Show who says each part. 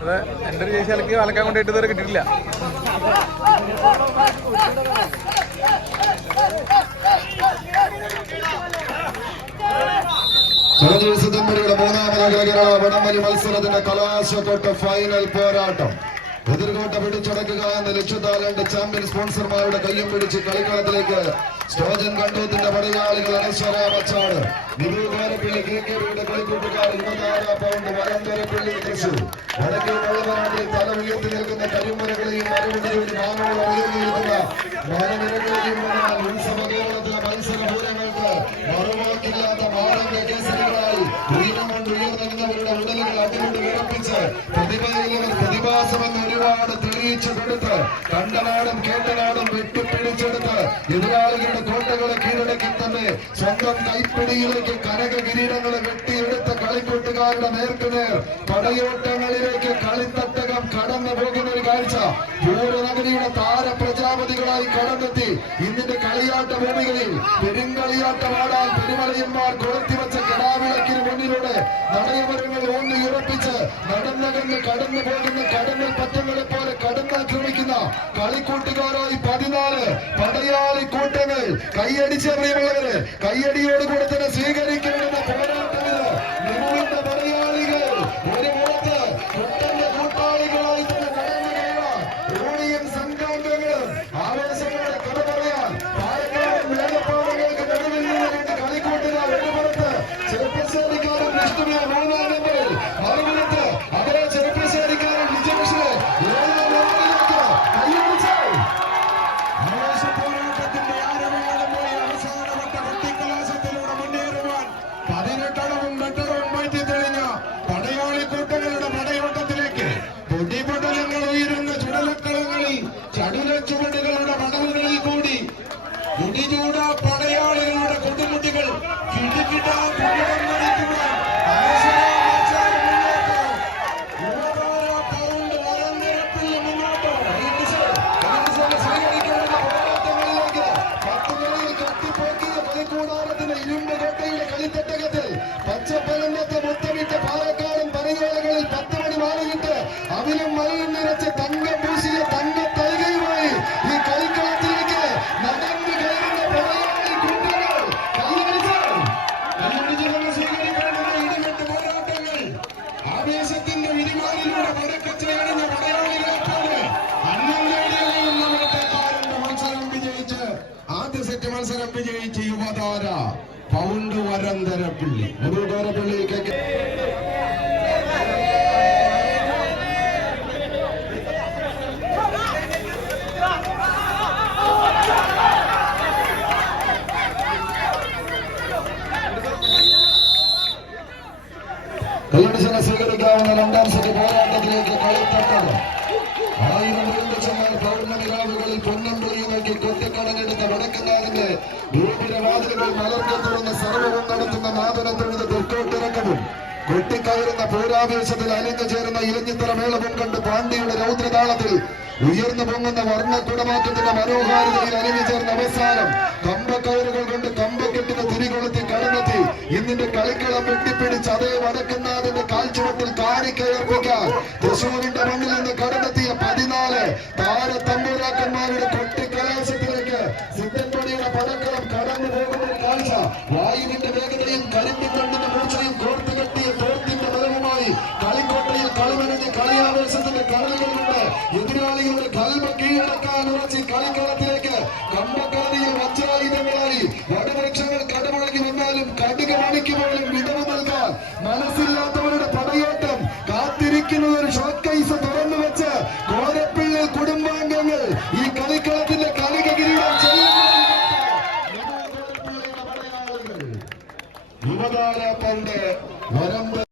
Speaker 1: അതെ എന്റെ ഒരു ചേച്ചി അലക്കി അലക്കാൻ കൊണ്ടിട്ട് ഇതുവരെ കിട്ടിയിട്ടില്ല.
Speaker 2: ദിവസത്തിൻപടിയുടെ മൂന്നാമത് അഖില വടംവലി മത്സരത്തിന്റെ കലാശക്കൊട്ട് ഫൈനൽ പോരാട്ടം. എതിർകോട്ട പിടിച്ചടക്കുക എന്ന ലക്ഷ്യത്താലേണ്ട ചാമ്പ്യൻ സ്പോൺസർമാരുടെ കയ്യും പിടിച്ച് കളിക്കളത്തിലേക്ക്. സ്റ്റോജൻ കണ്ടൂത്തിന്റെ പടയാളികൾ അനശ്വര പൗണ്ട് വരന്തരപ്പള്ളി തൃശൂർ വടക്കേ വെള്ളനാട്ടിൽ തല ഉയർത്തി നിൽക്കുന്ന കരിമരകളെയും മരമുടിയുടെ മാനോളം ഉയർന്നു നിൽക്കുന്ന മരനിരകളെയും ഉത്സവ കേരളത്തിലെ മത്സര പൂരങ്ങൾക്ക് മറുവാക്കില്ലാത്ത മാറങ്ക കേസരികളായി ഉയരം കൊണ്ട് ഉയർന്നു നിന്നവരുടെ ഉടലുകൾ അടികൊണ്ട് വിറപ്പിച്ച് പ്രതിഭയുള്ളവർ പ്രതിഭാസമെന്ന് ഒരുപാട് തെളിയിച്ചു കൊടുത്ത് കണ്ടനാടും കേട്ടനാടും വെട്ടിപ്പിടിച്ചെടുത്ത് എതിരാളികളുടെ കോട്ടകളെ കീഴടക്കി സ്വന്തം കൈപ്പിടിയിലേക്ക് കനക കിരീടങ്ങളെ വെട്ടിയെടുത്ത കളിക്കൂട്ടുകാരുടെ നേർക്കുനേർ പടയോട്ടങ്ങളിലേക്ക് കളിത്തട്ടകം കടന്നു പോകുന്ന ഒരു കാഴ്ച. പൂരനഗരിയുടെ താര പ്രജാപതികളായി കടന്നെത്തി. ഇന്നിന്റെ കളിയാട്ട ഭൂമികളിൽ പെരുങ്കളിയാട്ടമാടാൻ പെരുമലയന്മാർ കൊളുത്തിവെച്ച കടാവിളക്കിന് മുന്നിലൂടെ നടയമരങ്ങൾ ഊന്നി ഉറപ്പിച്ച് നടന്നകന്ന് കടന്നു പോകുന്ന കടന്നൽ പറ്റങ്ങളെ പോലെ കളിക്കൂട്ടുകാരായി പതിനാല് പടയാളി കൂട്ടങ്ങൾ. കൈയടിച്ച പ്രിയമുള്ളവര് കൈയടിയോടുകൂടെ തന്നെ സ്വീകരിക്കേണ്ടുന്ന പോരാട്ടമിത് അവിലും മലയും നിറച്ച് തങ്കം പൂശിയ തങ്ക തൈകയുമായി ഈ കളിക്കളത്തിലേക്ക് നടന്നു കയറുന്ന പ്രളയാളി കുട്ടികൾ.
Speaker 3: സ്വീകരിക്കേണ്ടുന്ന ഇടിവെട്ട് പോരാട്ടങ്ങൾ. ആവേശത്തിന്റെ വിരിമാലിലൂടെ പടക്കച്ചയണിഞ്ഞ പടയാളികളെപ്പോലെ അന്നം നേടിയവയും നമ്മുടെ കാരന്റെ മത്സരം വിജയിച്ച് ആദ്യ മത്സരം വിജയിച്ച് യുവതാര പൗണ്ട് വരന്തരപ്പിള്ളി.
Speaker 2: കെ കല്ലടിച്ചന സ്വീകരിക്കാവുന്ന രണ്ടാം സെറ്റ് പോരാട്ടത്തിലേക്ക് കളിത്തട്ടത് ആയിരം വീണ്ടും ചെന്നാൽ പൗർണമി രാവുകളിൽ പൊന്നമ്പൊലി നോക്കി കൊത്തിക്കടലെടുത്ത വടക്കനാടിന്റെ ഗോപുരവാതിലുകൾ മലർന്നു തുറന്ന് സർവവും നടത്തുന്ന നാദന തൊഴുത് തെക്കോട്ടിറക്കവും. കൊട്ടിക്കയറുന്ന പോരാവേശത്തിൽ അലിഞ്ഞു ചേരുന്ന ഇലഞ്ഞിത്തറ മേളവും കണ്ട് പാണ്ഡ്യയുടെ രൗദ്രതാളത്തിൽ ഉയർന്നു പൊങ്ങുന്ന വർണക്കുടമാറ്റത്തിന്റെ മനോഹാരിതയിൽ അലിഞ്ഞു ചേർന്ന അവസാനം കമ്പക്കയറുകൾ തൃശൂരിന്റെ മണ്ണിൽ നിന്ന് കടന്നെത്തിയ പതിനാല് താര തമ്പൂരാക്കന്മാരുടെ കൊട്ടിക്കലാശത്തിലേക്ക് സിദ്ധൻപണിയുടെ പടക്കളം കടന്നു പോകുന്ന. കാഴ്ച. വായുവിന്റെ വേഗതയും കരിമ്പിൻ തണ്ടിന്റെ മൂർച്ചയും കോർത്തു കെട്ടിയ തോർത്തിന്റെ ബലവുമായി കളിക്കോട്ടയിൽ കളിമണിഞ്ഞ് കളിയാവേശത്തിന്റെ കടലുകളിലൂടെ എതിരാളികളുടെ കൽമ കീഴടക്കാൻ ഉറച്ചി കളിക്കളത്തിലേക്ക് കമ്പക്കാരിയിൽ വജ്രായുധങ്ങളായി വടവൃക്ഷങ്ങൾ കടമുഴങ്ങി വന്നാലും കടുക മണിക്ക് പോലും വിടവ് നൽകാൻ മനസ്സില്ലാത്തവരുടെ ചെല്ലുന്ന യുവതാര പണ്ട് വരമ്പ